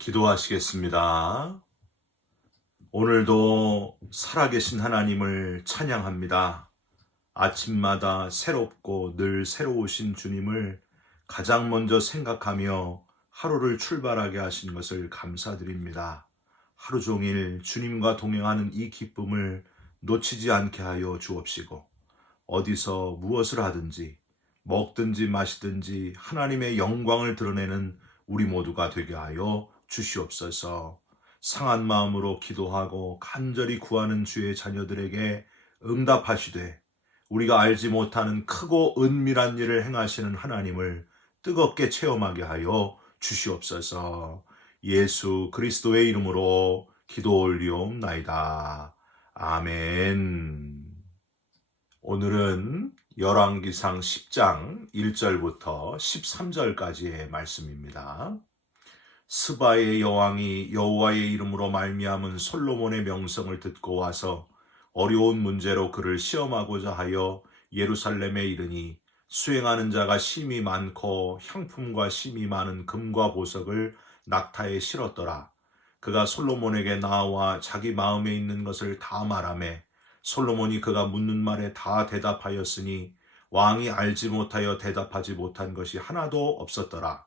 기도하시겠습니다. 오늘도 살아계신 하나님을 찬양합니다. 아침마다 새롭고 늘 새로우신 주님을 가장 먼저 생각하며 하루를 출발하게 하신 것을 감사드립니다. 하루 종일 주님과 동행하는 이 기쁨을 놓치지 않게 하여 주옵시고, 어디서 무엇을 하든지 먹든지 마시든지 하나님의 영광을 드러내는 우리 모두가 되게 하여 주시옵소서. 상한 마음으로 기도하고 간절히 구하는 주의 자녀들에게 응답하시되, 우리가 알지 못하는 크고 은밀한 일을 행하시는 하나님을 뜨겁게 체험하게 하여 주시옵소서. 예수 그리스도의 이름으로 기도 올리옵나이다. 아멘. 오늘은 열왕기상 10장 1절부터 13절까지의 말씀입니다. 스바의 여왕이 여호와의 이름으로 말미암은 솔로몬의 명성을 듣고 와서 어려운 문제로 그를 시험하고자 하여 예루살렘에 이르니, 수행하는 자가 심히 많고 향품과 심히 많은 금과 보석을 낙타에 실었더라. 그가 솔로몬에게 나와 자기 마음에 있는 것을 다 말하매, 솔로몬이 그가 묻는 말에 다 대답하였으니 왕이 알지 못하여 대답하지 못한 것이 하나도 없었더라.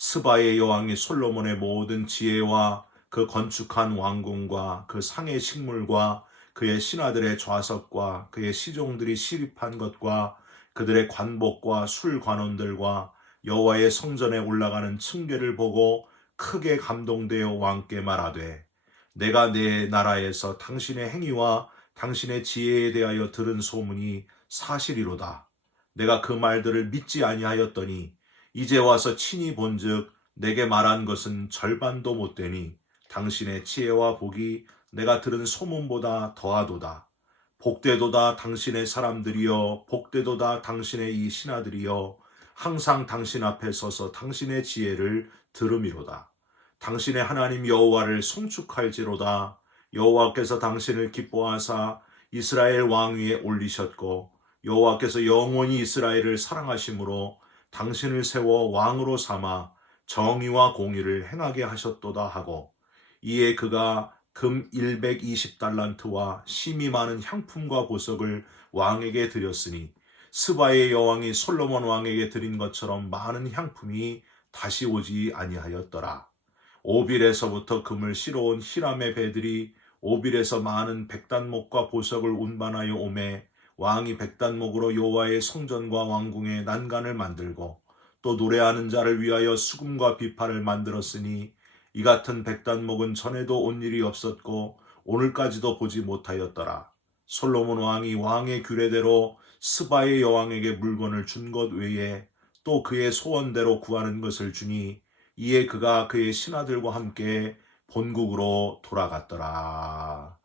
스바의 여왕이 솔로몬의 모든 지혜와 그 건축한 왕궁과 그 상의 식물과 그의 신하들의 좌석과 그의 시종들이 시립한 것과 그들의 관복과 술관원들과 여호와의 성전에 올라가는 층계를 보고 크게 감동되어 왕께 말하되, 내가 내 나라에서 당신의 행위와 당신의 지혜에 대하여 들은 소문이 사실이로다. 내가 그 말들을 믿지 아니하였더니 이제 와서 친히 본즉 내게 말한 것은 절반도 못되니 당신의 지혜와 복이 내가 들은 소문보다 더하도다. 복되도다 당신의 사람들이여, 복되도다 당신의 이 신하들이여, 항상 당신 앞에 서서 당신의 지혜를 들음이로다. 당신의 하나님 여호와를 송축할지로다. 여호와께서 당신을 기뻐하사 이스라엘 왕 위에 올리셨고, 여호와께서 영원히 이스라엘을 사랑하심으로 당신을 세워 왕으로 삼아 정의와 공의를 행하게 하셨도다 하고, 이에 그가 금 120달란트와 심히 많은 향품과 보석을 왕에게 드렸으니, 스바의 여왕이 솔로몬 왕에게 드린 것처럼 많은 향품이 다시 오지 아니하였더라. 오빌에서부터 금을 실어온 히람의 배들이 오빌에서 많은 백단목과 보석을 운반하여 오매, 왕이 백단목으로 여호와의 성전과 왕궁에 난간을 만들고 또 노래하는 자를 위하여 수금과 비파를 만들었으니, 이 같은 백단목은 전에도 온 일이 없었고 오늘까지도 보지 못하였더라. 솔로몬 왕이 왕의 규례대로 스바의 여왕에게 물건을 준 것 외에 또 그의 소원대로 구하는 것을 주니, 이에 그가 그의 신하들과 함께 본국으로 돌아갔더라.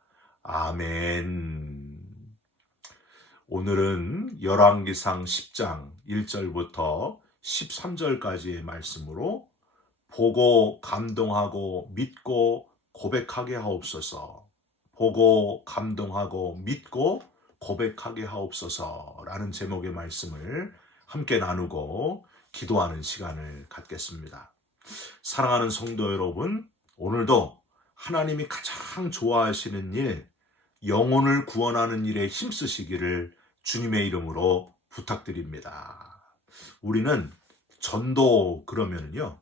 아멘. 오늘은 열왕기상 10장 1절부터 13절까지의 말씀으로 보고 감동하고 믿고 고백하게 하옵소서, 보고 감동하고 믿고 고백하게 하옵소서라는 제목의 말씀을 함께 나누고 기도하는 시간을 갖겠습니다. 사랑하는 성도 여러분, 오늘도 하나님이 가장 좋아하시는 일, 영혼을 구원하는 일에 힘쓰시기를 주님의 이름으로 부탁드립니다. 우리는 전도 그러면요,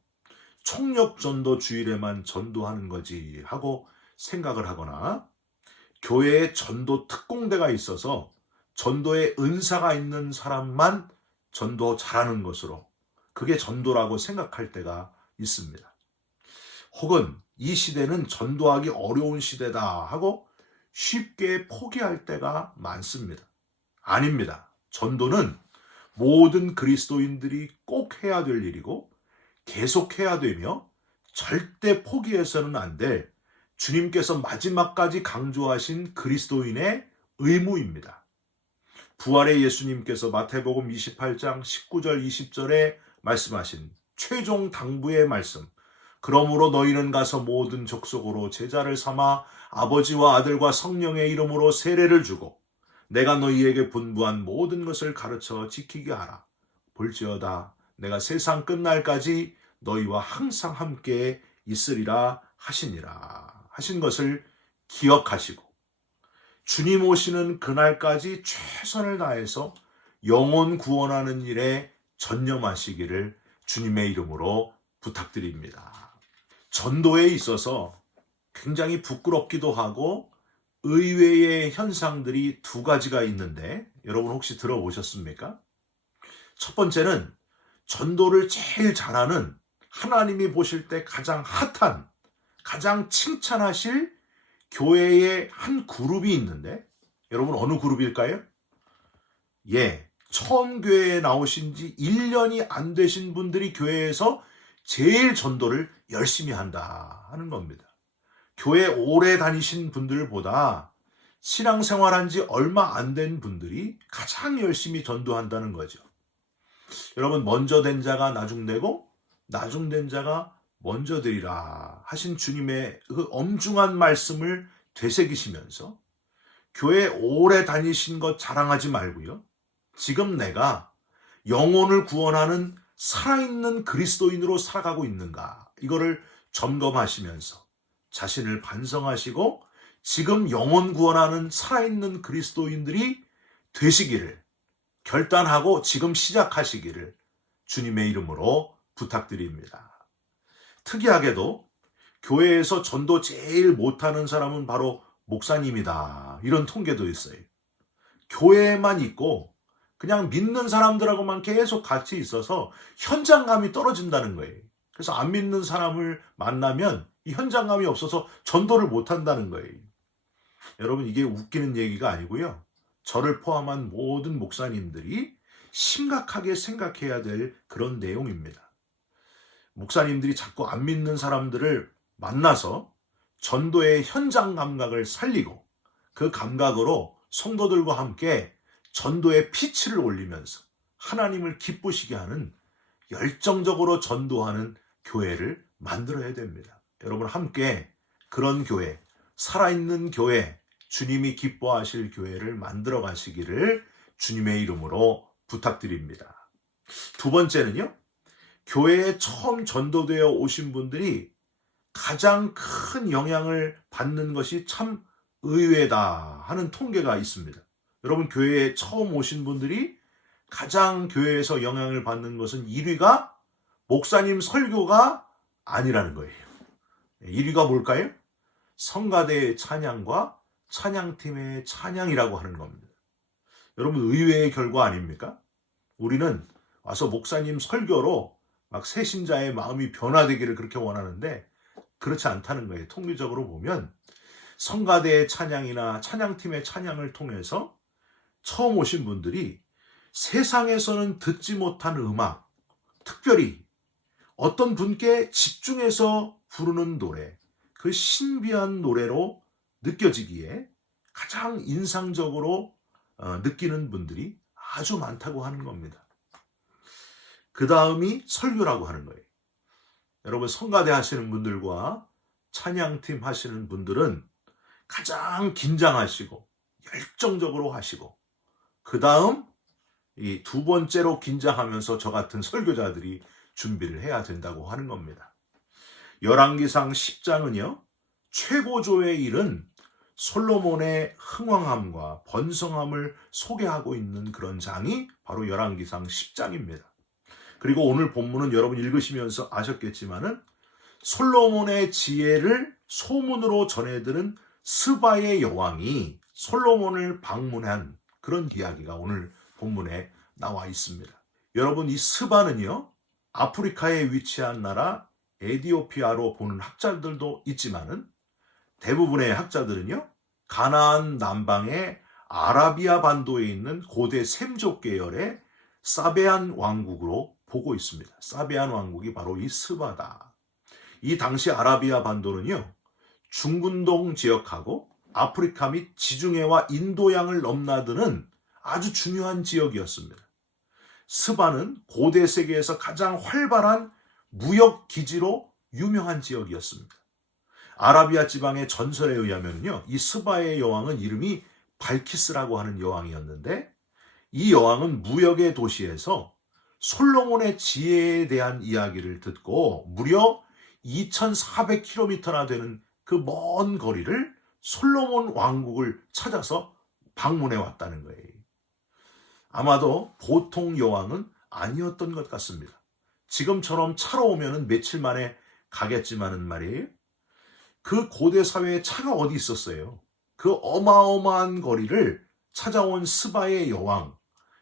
총력전도 주일에만 전도하는 거지 하고 생각을 하거나, 교회에 전도 특공대가 있어서 전도에 은사가 있는 사람만 전도 잘하는 것으로, 그게 전도라고 생각할 때가 있습니다. 혹은 이 시대는 전도하기 어려운 시대다 하고 쉽게 포기할 때가 많습니다. 아닙니다. 전도는 모든 그리스도인들이 꼭 해야 될 일이고 계속 해야 되며 절대 포기해서는 안 될, 주님께서 마지막까지 강조하신 그리스도인의 의무입니다. 부활의 예수님께서 마태복음 28장 19절 20절에 말씀하신 최종 당부의 말씀, 그러므로 너희는 가서 모든 족속으로 제자를 삼아 아버지와 아들과 성령의 이름으로 세례를 주고 내가 너희에게 분부한 모든 것을 가르쳐 지키게 하라. 볼지어다 내가 세상 끝날까지 너희와 항상 함께 있으리라 하시니라 하신 것을 기억하시고 주님 오시는 그날까지 최선을 다해서 영혼 구원하는 일에 전념하시기를 주님의 이름으로 부탁드립니다. 전도에 있어서 굉장히 부끄럽기도 하고 의외의 현상들이 두 가지가 있는데 여러분 혹시 들어보셨습니까? 첫 번째는 전도를 제일 잘하는 하나님이 보실 때 가장 핫한, 가장 칭찬하실 교회의 한 그룹이 있는데 여러분 어느 그룹일까요? 처음 교회에 나오신 지 1년이 안 되신 분들이 교회에서 제일 전도를 열심히 한다 하는 겁니다. 교회 오래 다니신 분들보다 신앙생활한 지 얼마 안 된 분들이 가장 열심히 전도한다는 거죠. 여러분 먼저 된 자가 나중되고 나중된 자가 먼저 되리라 하신 주님의 그 엄중한 말씀을 되새기시면서 교회 오래 다니신 것 자랑하지 말고요. 지금 내가 영혼을 구원하는 살아있는 그리스도인으로 살아가고 있는가 이거를 점검하시면서 자신을 반성하시고 지금 영혼 구원하는 살아있는 그리스도인들이 되시기를 결단하고 지금 시작하시기를 주님의 이름으로 부탁드립니다. 특이하게도 교회에서 전도 제일 못하는 사람은 바로 목사님이다. 이런 통계도 있어요. 교회에만 있고 그냥 믿는 사람들하고만 계속 같이 있어서 현장감이 떨어진다는 거예요. 그래서 안 믿는 사람을 만나면 이 현장감이 없어서 전도를 못한다는 거예요. 여러분 이게 웃기는 얘기가 아니고요. 저를 포함한 모든 목사님들이 심각하게 생각해야 될 그런 내용입니다. 목사님들이 자꾸 안 믿는 사람들을 만나서 전도의 현장 감각을 살리고 그 감각으로 성도들과 함께 전도의 피치를 올리면서 하나님을 기쁘시게 하는 열정적으로 전도하는 교회를 만들어야 됩니다. 여러분 함께 그런 교회, 살아있는 교회, 주님이 기뻐하실 교회를 만들어 가시기를 주님의 이름으로 부탁드립니다. 두 번째는요. 교회에 처음 전도되어 오신 분들이 가장 큰 영향을 받는 것이 참 의외다 하는 통계가 있습니다. 여러분 교회에 처음 오신 분들이 가장 교회에서 영향을 받는 것은 1위가 목사님 설교가 아니라는 거예요. 1위가 뭘까요? 성가대의 찬양과 찬양팀의 찬양이라고 하는 겁니다. 여러분 의외의 결과 아닙니까? 우리는 와서 목사님 설교로 막 새신자의 마음이 변화되기를 그렇게 원하는데 그렇지 않다는 거예요. 통계적으로 보면 성가대의 찬양이나 찬양팀의 찬양을 통해서 처음 오신 분들이 세상에서는 듣지 못한 음악, 특별히 어떤 분께 집중해서 부르는 노래, 그 신비한 노래로 느껴지기에 가장 인상적으로 느끼는 분들이 아주 많다고 하는 겁니다. 그 다음이 설교라고 하는 거예요. 여러분 성가대 하시는 분들과 찬양팀 하시는 분들은 가장 긴장하시고 열정적으로 하시고 그 다음 이 두 번째로 긴장하면서 저 같은 설교자들이 준비를 해야 된다고 하는 겁니다. 열왕기상 10장은요. 최고조의 일은 솔로몬의 흥왕함과 번성함을 소개하고 있는 그런 장이 바로 열왕기상 10장입니다. 그리고 오늘 본문은 여러분 읽으시면서 아셨겠지만은 솔로몬의 지혜를 소문으로 전해들은 스바의 여왕이 솔로몬을 방문한 그런 이야기가 오늘 본문에 나와 있습니다. 여러분 이 스바는요. 아프리카에 위치한 나라 에디오피아로 보는 학자들도 있지만은 대부분의 학자들은요. 가나안 남방의 아라비아 반도에 있는 고대 셈족 계열의 사베안 왕국으로 보고 있습니다. 사베안 왕국이 바로 이 스바다. 이 당시 아라비아 반도는요. 중근동 지역하고 아프리카 및 지중해와 인도양을 넘나드는 아주 중요한 지역이었습니다. 스바는 고대 세계에서 가장 활발한 무역 기지로 유명한 지역이었습니다. 아라비아 지방의 전설에 의하면요, 이 스바의 여왕은 이름이 발키스라고 하는 여왕이었는데 이 여왕은 무역의 도시에서 솔로몬의 지혜에 대한 이야기를 듣고 무려 2400km나 되는 그 먼 거리를 솔로몬 왕국을 찾아서 방문해 왔다는 거예요. 아마도 보통 여왕은 아니었던 것 같습니다. 지금처럼 차로 오면은 며칠 만에 가겠지만은 말이에요. 그 고대 사회에 차가 어디 있었어요? 그 어마어마한 거리를 찾아온 스바의 여왕.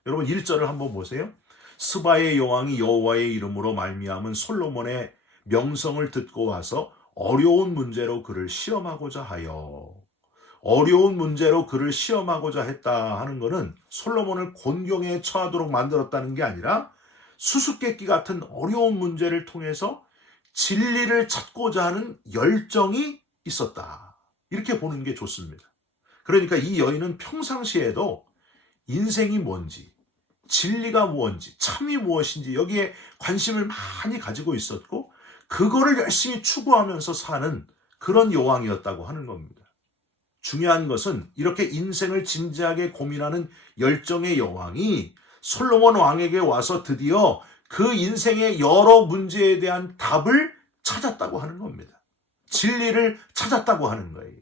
여러분 1절을 한번 보세요. 스바의 여왕이 여호와의 이름으로 말미암은 솔로몬의 명성을 듣고 와서 어려운 문제로 그를 시험하고자 하여. 어려운 문제로 그를 시험하고자 했다 하는 것은 솔로몬을 곤경에 처하도록 만들었다는 게 아니라 수수께끼 같은 어려운 문제를 통해서 진리를 찾고자 하는 열정이 있었다. 이렇게 보는 게 좋습니다. 그러니까 이 여인은 평상시에도 인생이 뭔지, 진리가 무엇인지, 참이 무엇인지 여기에 관심을 많이 가지고 있었고 그거를 열심히 추구하면서 사는 그런 여왕이었다고 하는 겁니다. 중요한 것은 이렇게 인생을 진지하게 고민하는 열정의 여왕이 솔로몬 왕에게 와서 드디어 그 인생의 여러 문제에 대한 답을 찾았다고 하는 겁니다. 진리를 찾았다고 하는 거예요.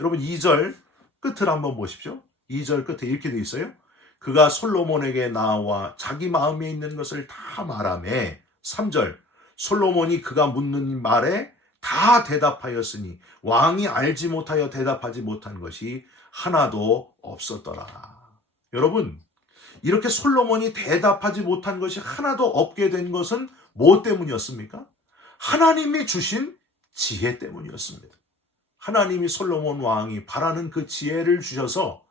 여러분 2절 끝을 한번 보십시오. 2절 끝에 이렇게 돼 있어요. 그가 솔로몬에게 나와 자기 마음에 있는 것을 다 말하매 3절 솔로몬이 그가 묻는 말에 다 대답하였으니 왕이 알지 못하여 대답하지 못한 것이 하나도 없었더라. 여러분 이렇게 솔로몬이 대답하지 못한 것이 하나도 없게 된 것은 뭐 때문이었습니까? 하나님이 주신 지혜 때문이었습니다. 하나님이 솔로몬 왕이 바라는 그 지혜를 주셔서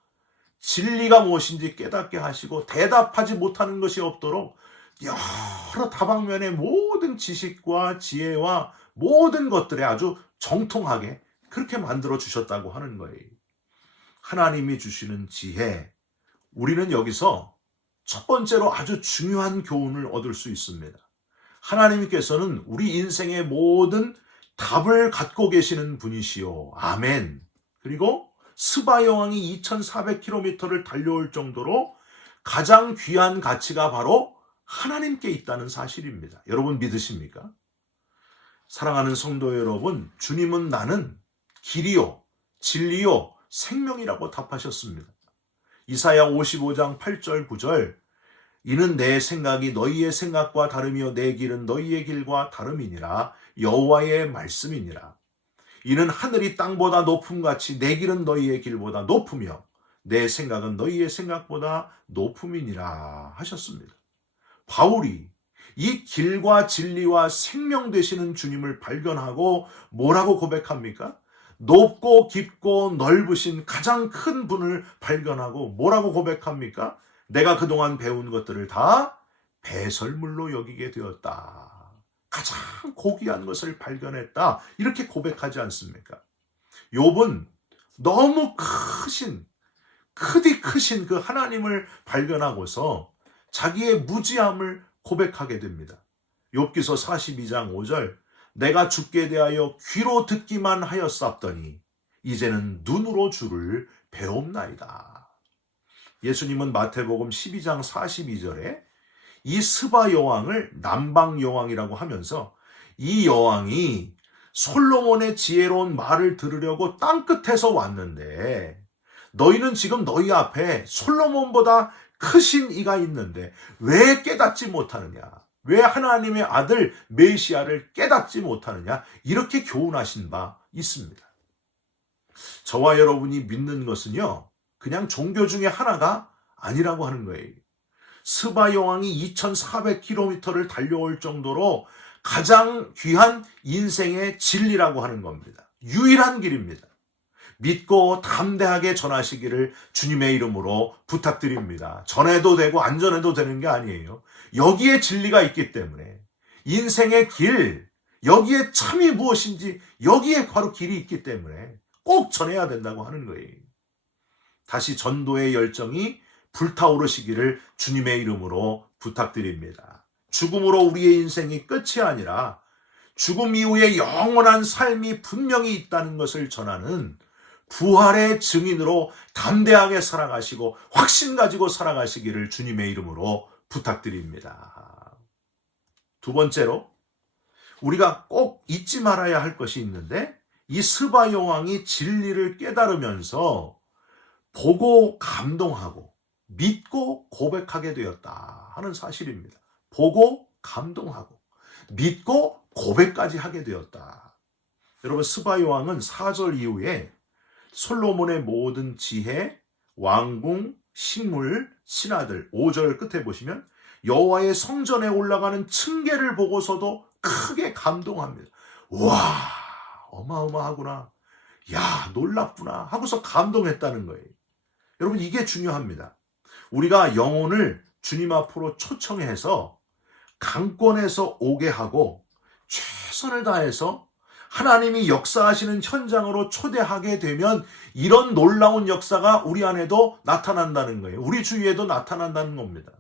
진리가 무엇인지 깨닫게 하시고 대답하지 못하는 것이 없도록 여러 다방면의 모든 지식과 지혜와 모든 것들에 아주 정통하게 그렇게 만들어 주셨다고 하는 거예요. 하나님이 주시는 지혜, 우리는 여기서 첫 번째로 아주 중요한 교훈을 얻을 수 있습니다. 하나님께서는 우리 인생의 모든 답을 갖고 계시는 분이시오. 아멘. 그리고 스바 여왕이 2400km를 달려올 정도로 가장 귀한 가치가 바로 하나님께 있다는 사실입니다. 여러분 믿으십니까? 사랑하는 성도 여러분, 주님은 나는 길이요, 진리요, 생명이라고 답하셨습니다. 이사야 55장 8절 9절 이는 내 생각이 너희의 생각과 다르며 내 길은 너희의 길과 다름이니라 여호와의 말씀이니라. 이는 하늘이 땅보다 높음같이 내 길은 너희의 길보다 높으며 내 생각은 너희의 생각보다 높음이니라 하셨습니다. 바울이 이 길과 진리와 생명 되시는 주님을 발견하고 뭐라고 고백합니까? 높고 깊고 넓으신 가장 큰 분을 발견하고 뭐라고 고백합니까? 내가 그동안 배운 것들을 다 배설물로 여기게 되었다. 가장 고귀한 것을 발견했다. 이렇게 고백하지 않습니까? 욥은 너무 크신 그 하나님을 발견하고서 자기의 무지함을 고백하게 됩니다. 욥기서 42장 5절 내가 주께 대하여 귀로 듣기만 하였사옵더니 이제는 눈으로 주를 배옵나이다. 예수님은 마태복음 12장 42절에 이 스바 여왕을 남방 여왕이라고 하면서 이 여왕이 솔로몬의 지혜로운 말을 들으려고 땅끝에서 왔는데 너희는 지금 너희 앞에 솔로몬보다 크신 이가 있는데 왜 깨닫지 못하느냐? 왜 하나님의 아들 메시아를 깨닫지 못하느냐? 이렇게 교훈하신 바 있습니다. 저와 여러분이 믿는 것은요, 그냥 종교 중에 하나가 아니라고 하는 거예요. 스바 여왕이 2400km를 달려올 정도로 가장 귀한 인생의 진리라고 하는 겁니다. 유일한 길입니다. 믿고 담대하게 전하시기를 주님의 이름으로 부탁드립니다. 전해도 되고 안 전해도 되는 게 아니에요. 여기에 진리가 있기 때문에 인생의 길, 여기에 참이 무엇인지 여기에 바로 길이 있기 때문에 꼭 전해야 된다고 하는 거예요. 다시 전도의 열정이 불타오르시기를 주님의 이름으로 부탁드립니다. 죽음으로 우리의 인생이 끝이 아니라 죽음 이후에 영원한 삶이 분명히 있다는 것을 전하는 부활의 증인으로 담대하게 살아가시고 확신 가지고 살아가시기를 주님의 이름으로 부탁드립니다. 두 번째로 우리가 꼭 잊지 말아야 할 것이 있는데, 이 스바 여왕이 진리를 깨달으면서 보고 감동하고 믿고 고백하게 되었다 하는 사실입니다. 보고 감동하고 믿고 고백까지 하게 되었다. 여러분, 스바 여왕은 4절 이후에 솔로몬의 모든 지혜, 왕궁, 식물, 신하들, 5절 끝에 보시면 여호와의 성전에 올라가는 층계를 보고서도 크게 감동합니다. 와, 어마어마하구나. 야, 놀랍구나 하고서 감동했다는 거예요. 여러분, 이게 중요합니다. 우리가 영혼을 주님 앞으로 초청해서 강권에서 오게 하고 최선을 다해서 하나님이 역사하시는 현장으로 초대하게 되면 이런 놀라운 역사가 우리 안에도 나타난다는 거예요. 우리 주위에도 나타난다는 겁니다.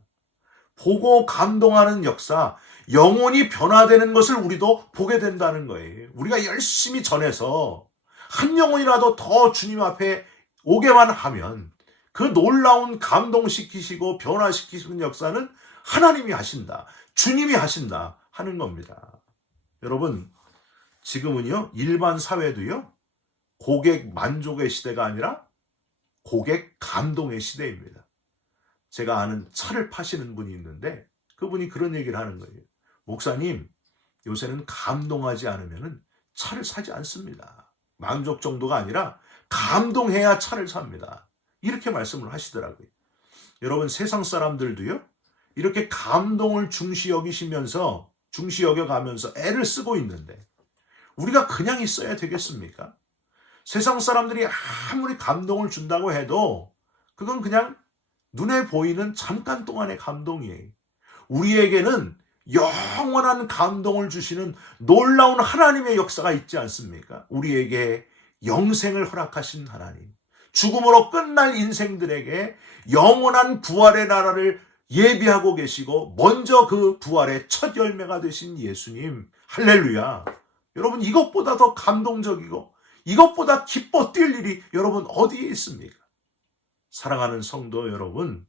보고 감동하는 역사, 영혼이 변화되는 것을 우리도 보게 된다는 거예요. 우리가 열심히 전해서 한 영혼이라도 더 주님 앞에 오게만 하면 그 놀라운 감동시키시고 변화시키시는 역사는 하나님이 하신다, 주님이 하신다 하는 겁니다. 여러분, 지금은요, 일반 사회도요, 고객 만족의 시대가 아니라 고객 감동의 시대입니다. 제가 아는 차를 파시는 분이 있는데 그분이 그런 얘기를 하는 거예요. 목사님, 요새는 감동하지 않으면 차를 사지 않습니다. 만족 정도가 아니라 감동해야 차를 삽니다. 이렇게 말씀을 하시더라고요. 여러분, 세상 사람들도요, 이렇게 감동을 중시 여겨가면서 애를 쓰고 있는데 우리가 그냥 있어야 되겠습니까? 세상 사람들이 아무리 감동을 준다고 해도 그건 그냥 눈에 보이는 잠깐 동안의 감동이에요. 우리에게는 영원한 감동을 주시는 놀라운 하나님의 역사가 있지 않습니까? 우리에게 영생을 허락하신 하나님, 죽음으로 끝날 인생들에게 영원한 부활의 나라를 예비하고 계시고 먼저 그 부활의 첫 열매가 되신 예수님, 할렐루야. 여러분, 이것보다 더 감동적이고 이것보다 기뻐 뛸 일이 여러분 어디에 있습니까? 사랑하는 성도 여러분,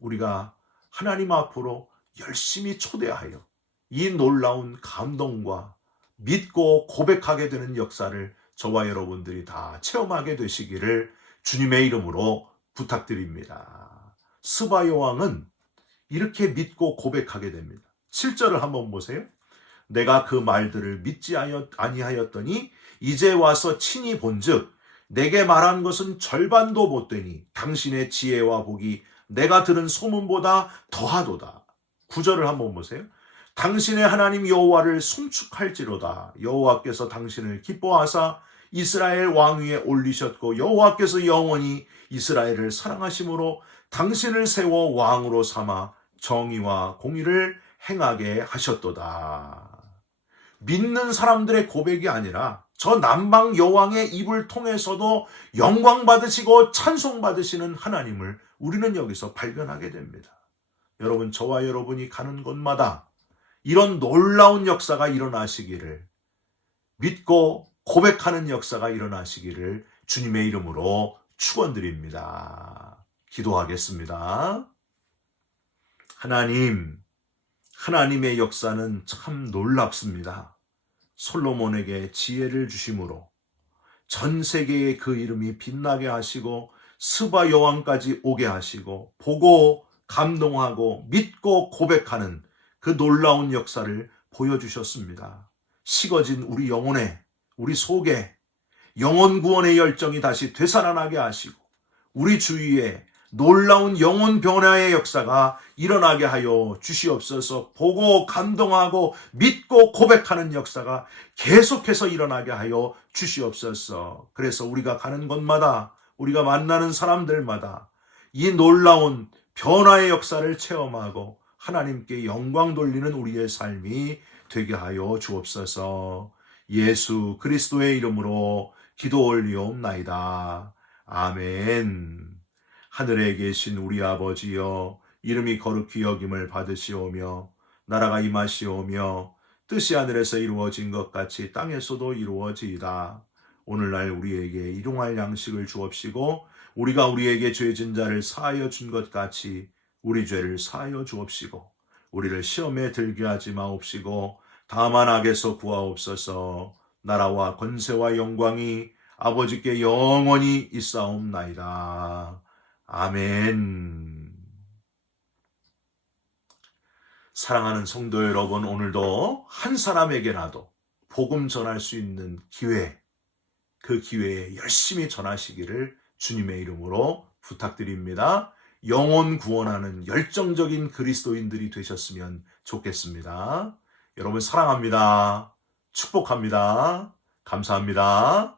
우리가 하나님 앞으로 열심히 초대하여 이 놀라운 감동과 믿고 고백하게 되는 역사를 저와 여러분들이 다 체험하게 되시기를 주님의 이름으로 부탁드립니다. 스바 여왕은 이렇게 믿고 고백하게 됩니다. 7절을 한번 보세요. 내가 그 말들을 믿지 아니하였더니 이제 와서 친히 본즉 내게 말한 것은 절반도 못되니 당신의 지혜와 복이 내가 들은 소문보다 더하도다. 9절을 한번 보세요. 당신의 하나님 여호와를 송축할지로다. 여호와께서 당신을 기뻐하사 이스라엘 왕위에 올리셨고 여호와께서 영원히 이스라엘을 사랑하심으로 당신을 세워 왕으로 삼아 정의와 공의를 행하게 하셨도다. 믿는 사람들의 고백이 아니라 저 남방 여왕의 입을 통해서도 영광 받으시고 찬송 받으시는 하나님을 우리는 여기서 발견하게 됩니다. 여러분, 저와 여러분이 가는 곳마다 이런 놀라운 역사가 일어나시기를, 믿고 고백하는 역사가 일어나시기를 주님의 이름으로 축원드립니다. 기도하겠습니다. 하나님의 역사는 참 놀랍습니다. 솔로몬에게 지혜를 주심으로 전 세계에 그 이름이 빛나게 하시고 스바 여왕까지 오게 하시고 보고 감동하고 믿고 고백하는 그 놀라운 역사를 보여주셨습니다. 식어진 우리 영혼에, 우리 속에 영혼 구원의 열정이 다시 되살아나게 하시고 우리 주위에 놀라운 영혼 변화의 역사가 일어나게 하여 주시옵소서. 보고 감동하고 믿고 고백하는 역사가 계속해서 일어나게 하여 주시옵소서. 그래서 우리가 가는 곳마다, 우리가 만나는 사람들마다 이 놀라운 변화의 역사를 체험하고 하나님께 영광 돌리는 우리의 삶이 되게 하여 주옵소서. 예수 그리스도의 이름으로 기도 올리옵나이다. 아멘. 하늘에 계신 우리 아버지여, 이름이 거룩히 여김을 받으시오며 나라가 임하시오며 뜻이 하늘에서 이루어진 것 같이 땅에서도 이루어지이다. 오늘날 우리에게 일용할 양식을 주옵시고 우리가 우리에게 죄진 자를 사하여 준 것 같이 우리 죄를 사하여 주옵시고 우리를 시험에 들게 하지 마옵시고 다만 악에서 구하옵소서. 나라와 권세와 영광이 아버지께 영원히 있사옵나이다. 아멘. 사랑하는 성도 여러분, 오늘도 한 사람에게라도 복음 전할 수 있는 기회, 그 기회에 열심히 전하시기를 주님의 이름으로 부탁드립니다. 영혼 구원하는 열정적인 그리스도인들이 되셨으면 좋겠습니다. 여러분 사랑합니다. 축복합니다. 감사합니다.